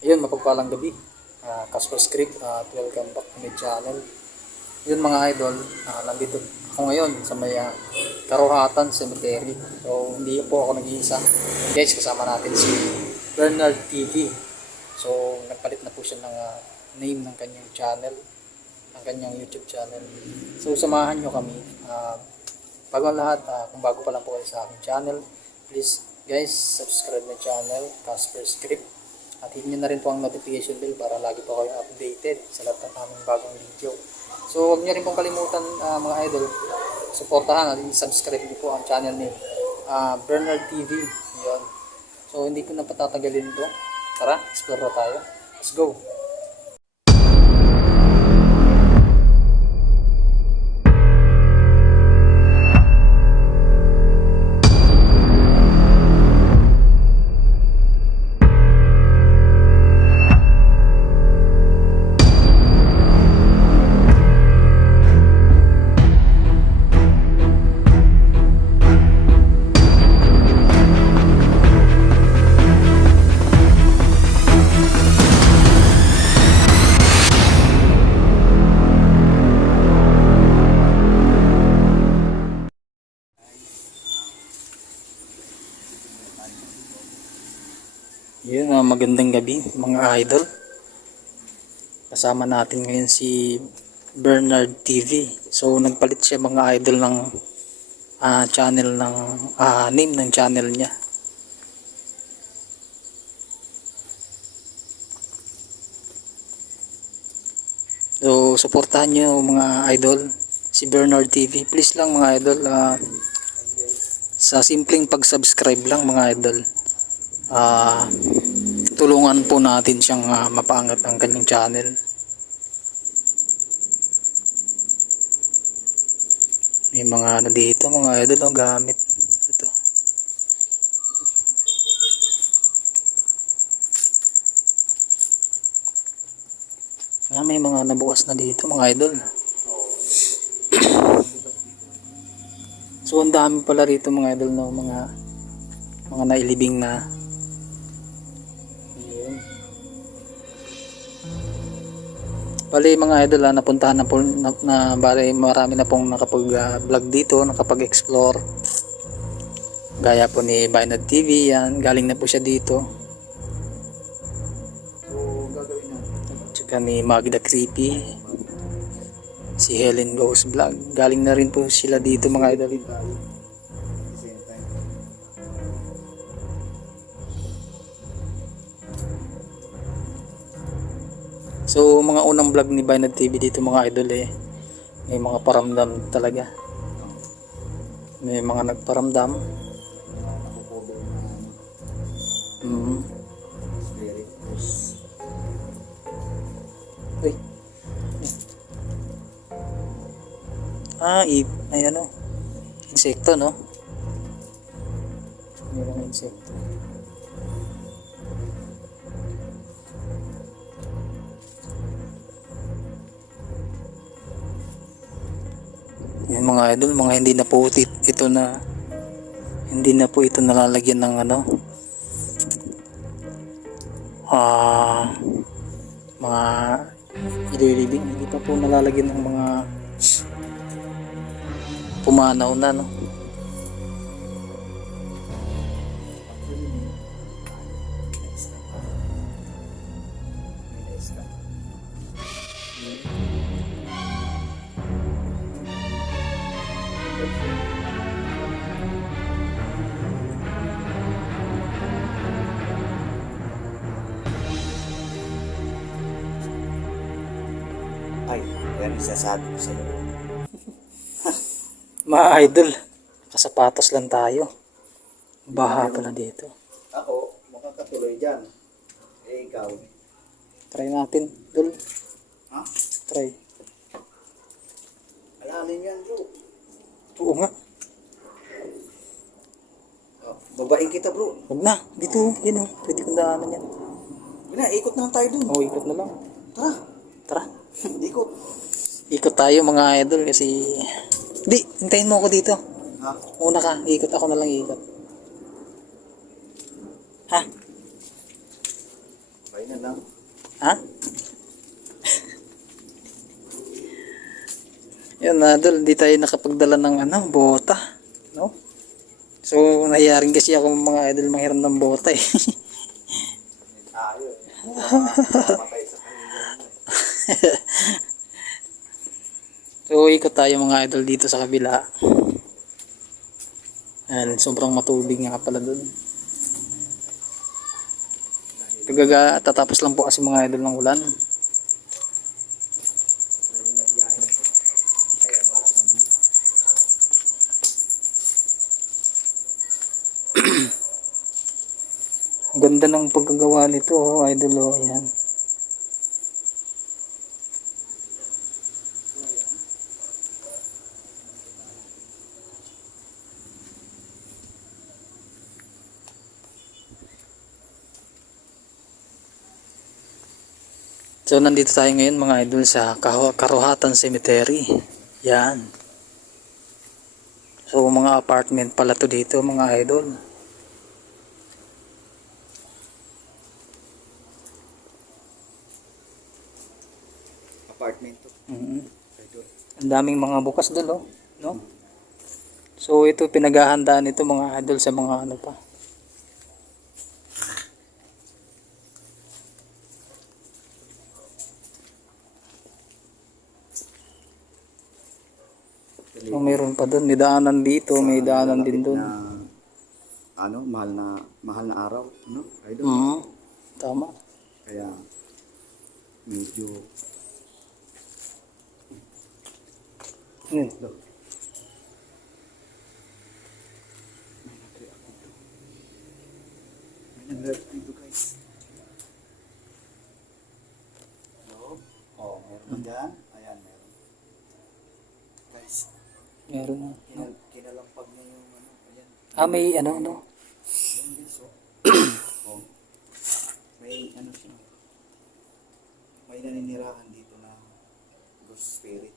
Ayun, mapagpalang gabi. Casper Script at welcome back to my channel. Yun mga idol, nandito ako ngayon sa may Karuhatan Cemetery. So, hindi po ako nag-iisa. Guys, kasama natin si Bernard TV. So, nagpalit na po siya ng name ng kanyang channel, ng kanyang YouTube channel. So, samahan nyo kami. Bago ang lahat, kung bago pa lang po kayo sa aking channel, please guys, subscribe my channel, Casper Script. At hit nyo na rin po ang notification bell para lagi po kayo updated sa lahat ng aming bagong video. So huwag nyo rin pong kalimutan mga idol, supportahan at subscribe nyo po ang channel ni Bernard TV. Yun. So hindi ko na patatagalin ito. Tara, explore na tayo. Let's go! Yun, magandang gabi mga idol. Kasama natin ngayon si Bernard TV. So nagpalit siya mga idol ng channel ng name ng channel niya. So suportahan niyo mga idol si Bernard TV. Please lang mga idol, sa simpleng pag-subscribe lang mga idol. Tulungan po natin siyang mapaangat ang kanyang channel. May mga dito mga idol gamit ito. May mga nabukas na dito mga idol. So ang dami pala rito mga idol, no, mga nailibing na. Bali mga idol, napuntahan na po bali marami na pong nakapag-vlog dito, nakapag-explore. Gaya po ni Bernard TV, yan, galing na po siya dito. So gagawin natin. Tsaka ni Magda Creepy, si Helen Goes Vlog, galing na rin po sila dito mga idol. So mga unang vlog ni Bernard TV dito mga idol, may mga paramdam talaga. May mga nagparamdam. Uy. Ay ano, insekto, no? Mayroong insekto. Yung mga idol, mga hindi na po ito nalalagyan ng ano, mga ililibing, hindi pa po nalalagyan ng mga pumanaw na, no. Ay, yan isasabi ko sa iyo. Mga idol, kasapatos lang tayo. Baha pala dito. Ako, makakatuloy dyan. Ikaw. Try natin, dul. Ha? Try. Alamin yan, bro. Oo nga. Oh, babain kita, bro. Huwag na, dito, yun o. Pwede kong daanan yan. Wala, ikot na lang tayo dun. Oo, ikot na lang. Tara. Tara. Ikot. Ikot tayo mga idol kasi... Di, hintayin mo ako dito. Ha? Una ka, ikot ako na lang ikot. Ha? Bain Yan lang. Ha? Yun idol, hindi tayo nakapagdala ng bota. No? So, nahiyaring kasi ako mga idol manghiram ng bota eh. Tayo eh. Mamatay sa kanila. So, ikot tayo mga idol dito sa kabila. Ayan, sobrang matubig nga pala dun. Tatapos lang po kasi mga idol ng ulan. Ganda ng pagkagawa nito, oh, idol, oh, ayan. So, nandito tayo ngayon mga idol sa Karuhatan Cemetery. Yan. So, mga apartment pala to dito mga idol. Apartment to. Idol. Ang daming mga bukas doon, oh, no? So, ito pinaghahandaan ito mga idol sa mga ano pa. So, mayroon pa doon. May daanan dito, may daanan din doon. Mahal na araw, no? Idol. Tama. Kaya medyo Ano? may nag-react dito guys. Hello? Oh, meron dyan. Ayan, meron. Guys, Meron na. kinalampag niya yung ayan. May ano. Ayan guys, oh. Oh. May siya. May naninirahan dito na ghost spirit.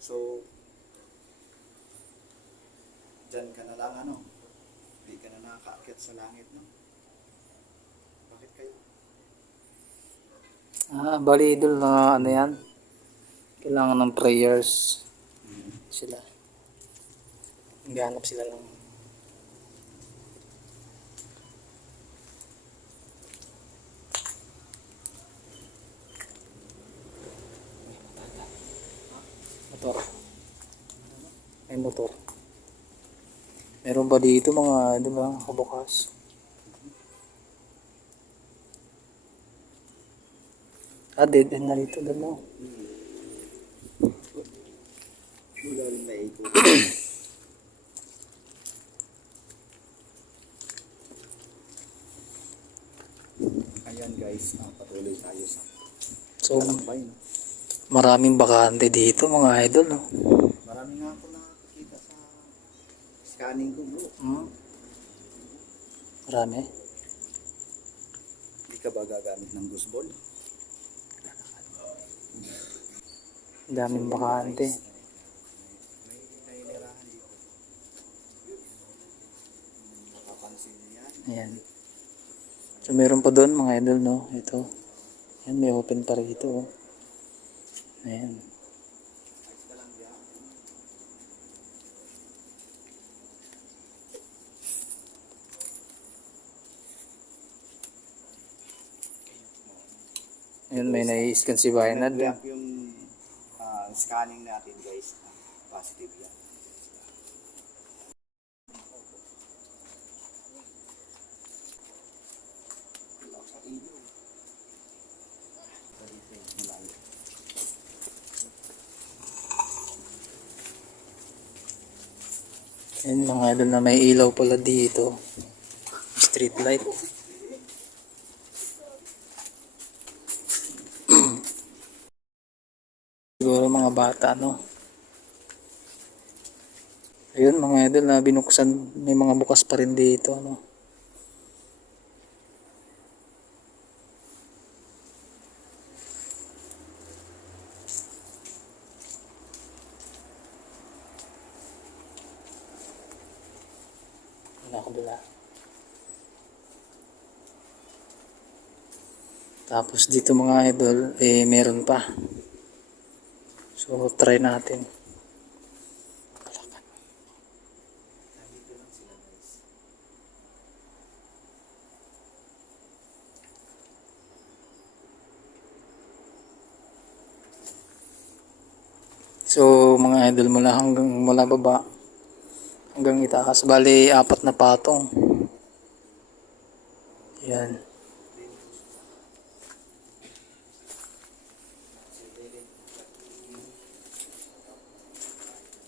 So, dyan ka na lang hindi ka na nakakaakyat sa langit, no? Bakit kayo? Bali idol na ano yan. Kailangan ng prayers sila. Naghahanap sila ng motor. May motor. Meron ba dito mga, di ba, kabukas? Dead end na dito, doon, no? Wala rin naikot. Ayan guys, patuloy tayo sa So, talakbay, no? maraming bakante dito, mga idol, no? Marami nga ako nakakita sa scanning ko, bro. Marami. Hindi ka ba gagamit ng ghost ball? Daming bakante. May nainirahan dito. Makapansin niyo yan. Ayan. So, meron pa doon, mga idol, no? Ito. Ayan, may open pa rito, oh. Ayan. Ayan, may nai-scan si Bainad. Nag-react yung scanning natin guys. Positive yan. Ayan, mga idol na may ilaw pala dito. Street light. Siguro mga bata, no? Ayun, mga idol na binuksan. May mga bukas pa rin dito, no? Nakabila. Tapos dito mga idol, meron pa. So, try natin. Nandito lang sila guys. So, mga idol, mula baba hanggang itaas. Bali, 4 na patong. Yan.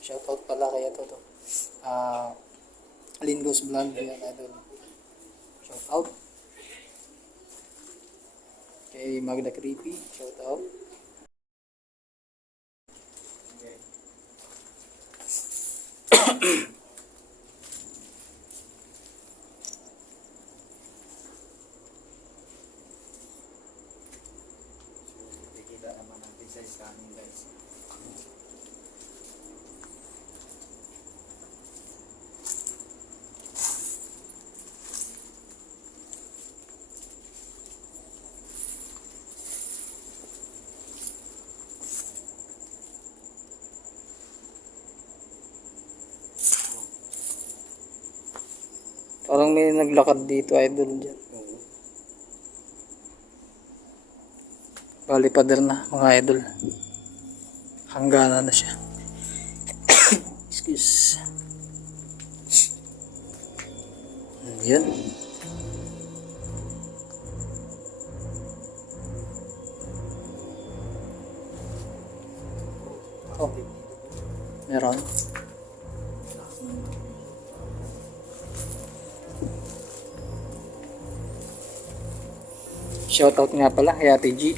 Shoutout pala kaya to. Lingos Vlog, yan idol. Shoutout. Kay Magda Creepy, shoutout. Kikita naman natin sa scanning guys. Parang may naglakad dito idol dyan. Oo. Bali pader na mga idol. Hangganan na siya. Excuse. Yan. Oh, meron. Shoutout nga pala kay Ate G,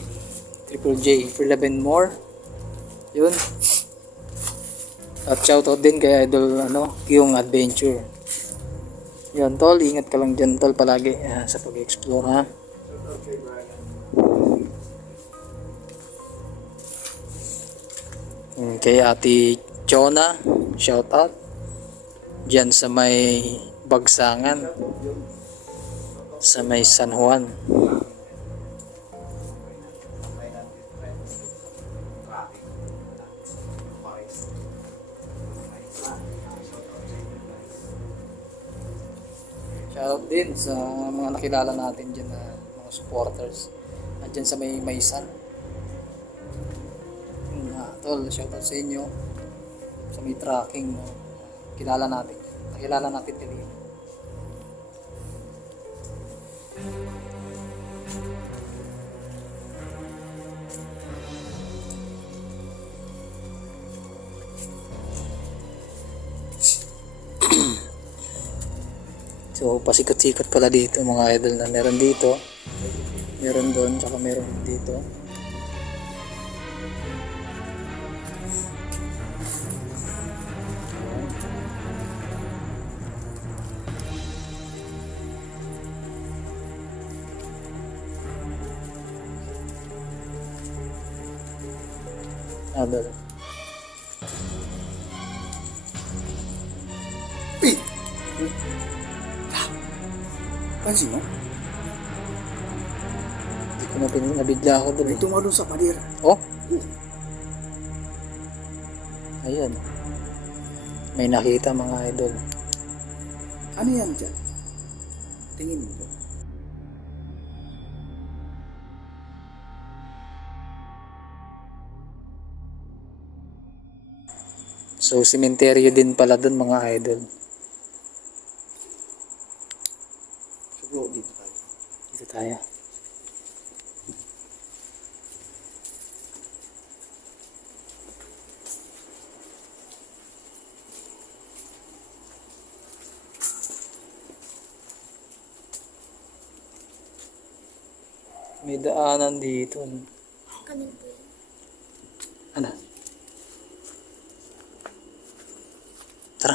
Triple J, for 11 more. Yun. At shoutout din kay Idol yung Adventure. Yun tol, ingat ka lang dyan tol palagi sa pag-explore ha. Okay, Brian. Kay Ate Chona, shoutout. Dyan sa may Bagsangan, sa may San Juan. Shoutout din sa mga nakilala natin dyan na mga supporters. Andyan sa may Maysan. Tol, shoutout sa inyo. Sa may tracking. No? Kilala natin. Nakilala natin kanina. So, pasikot-sikot pala dito mga idol na meron dito. Meron doon, tsaka meron dito. Idol. Pansin mo? Hindi ko na nabigla ako doon. May tumalon sa pader. Oh? Ayan. May nakita mga idol. Ano yan dyan? Tingin mo. So, sementeryo din pala doon mga idol. So bro, dito tayo. Dito tayo. May daanan dito. Kanin po yun. Ano? Tara.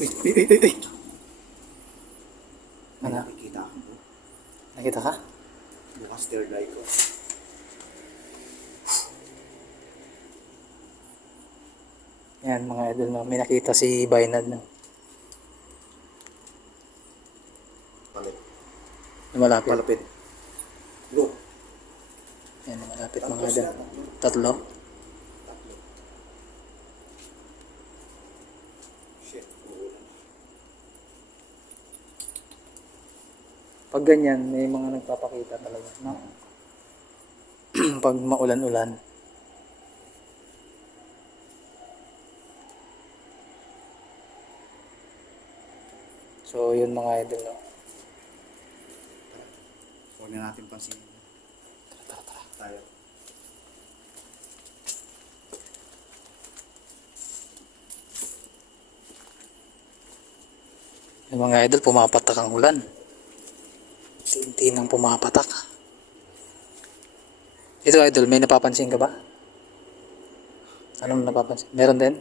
Uy. May Ano? nakikita ako bro. Nakita ka? Bukas third eye ko. Yan. mga idol, no? May nakita si Bainad, no? Palit. Malapit. Palapit. Look. Yan, malapit Tatlo mga idol. sila, tatlo. Tatlo. Tatlo. Shit, uulan. Pag ganyan, may mga nagpapakita talaga, no? Pag maulan-ulan. So, yun mga idol, no? Huwag na natin pansinin. Tayo. Yung mga idol, pumapatak ang ulan. Tinti nang pumapatak. Ito idol, may napapansin ka ba? Anong napapansin? Meron din?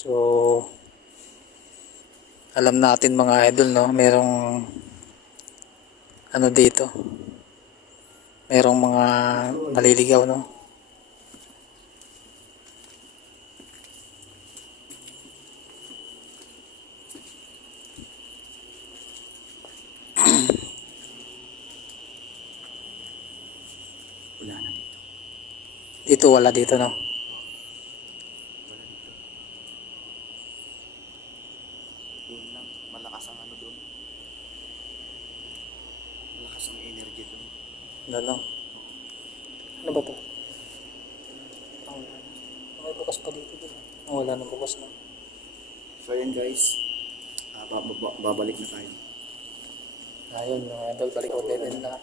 So, alam natin mga idol, no? Merong ano dito? Merong mga naliligaw, no? Wala na dito. Dito, wala dito, no? Wala dito. Doon lang. Malakas ang ano doon. Malakas ang energy doon. Lalo. Ano ba to? May bukas pa dito. Wala na bukas na. So yun guys. Babalik na tayo. Ayun, mga idol, balik ulit din na.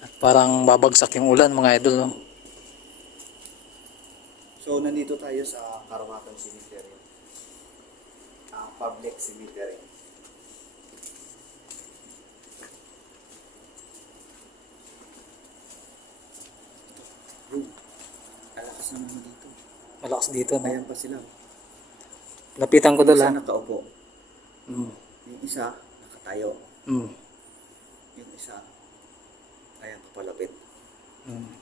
At parang babagsak yung ulan, mga idol, no? So nandito tayo sa Karawatan Cemetery. Public cemetery. Bro, alakas naman dito. Malakas dito, no? Ayan pa sila. Lapitan ko doon, Isa ha? nakaupo. Mm. Yung isa nakatayo. Mm. Yung isa ayan papalapit. Mm.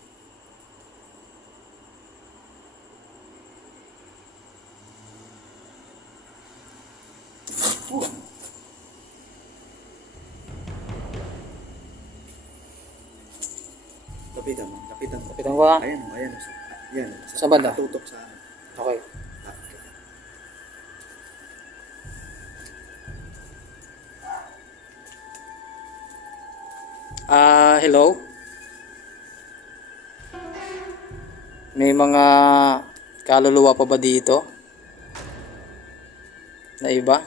Lapitan mo, lapitan mo. Lapitan ko, ha? Ayan, ayan. Yan. Sa banda? Tutok sa ano. Okay. Hello? May mga kaluluwa pa ba dito? Na iba?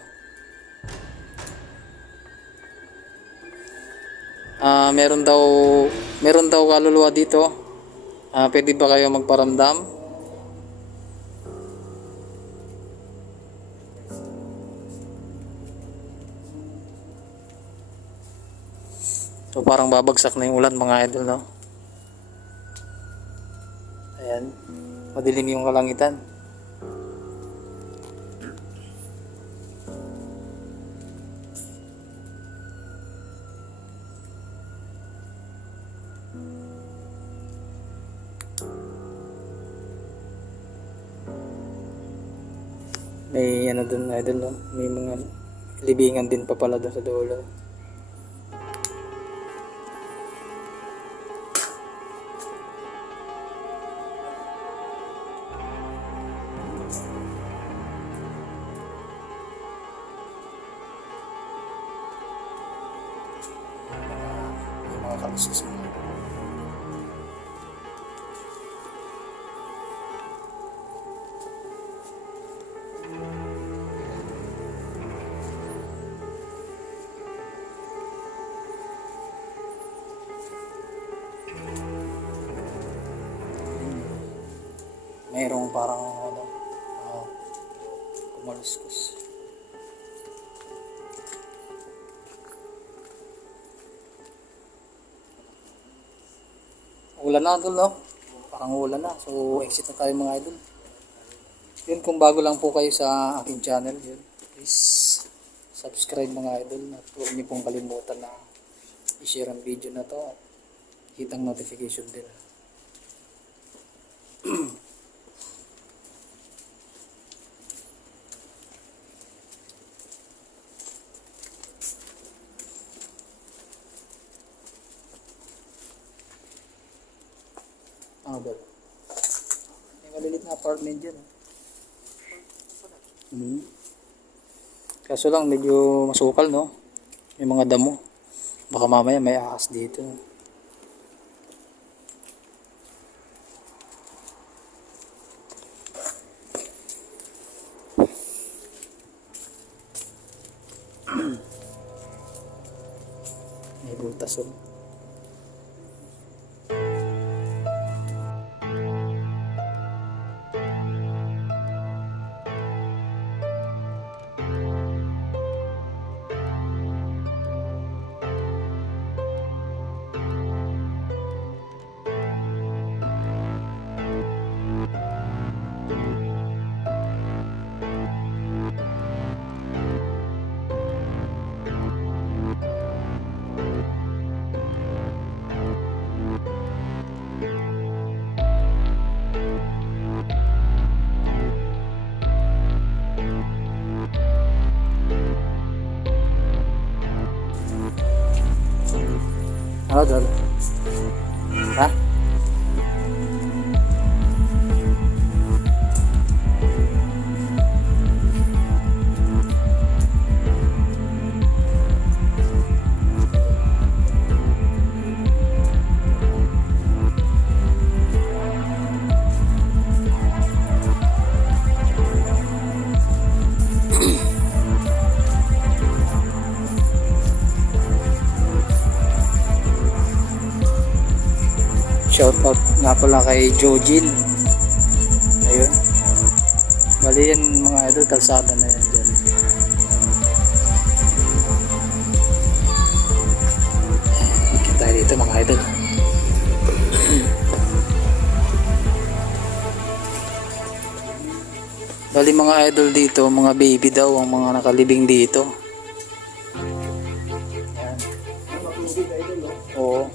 Meron daw kaluluwa dito. Pwede ba kayo magparamdam? So parang babagsak na yung ulan, mga idol, no? Ayan. Madilim yung kalangitan. May ano dun, idol, no? May mga libingan din pa pala doon sa dulo. May mga kalusus mo. Mayroong parang ano, kumaluskus. Ulan na idol, no? Parang ulan na. So, exit na tayo, mga idol. Yun, kung bago lang po kayo sa aking channel, yun, please subscribe, mga idol. At huwag niyo pong kalimutan na i-share ang video na to at hit ang notification bell. Dad? May malilit na apartment dyan. Kaso lang medyo masukal, no? May mga damo. Baka mamaya may ahas dito. May butas, oh. Halo, Dad. Ha? Shoutout nga pala kay Jojin. Ayun. Bali yan mga idol, kalsada na yan dyan. Ikit tayo dito mga idol. Bali mga idol dito, mga baby daw ang mga nakalibing dito. Yan. Oo.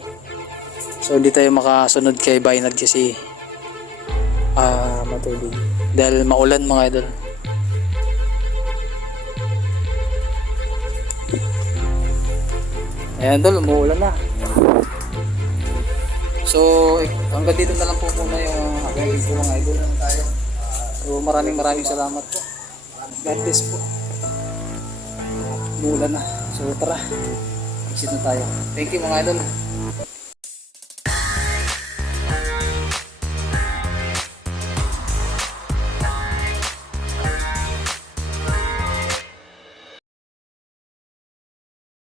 So hindi tayo makasunod kay Baynard kasi matulog. Dahil maulan mga idol. Ayan idol, umuulan na. So hanggang dito na lang po muna yung aking video mga idol. So maraming salamat po. God bless po. Umuulan na. So tara, exit na tayo. Thank you mga idol.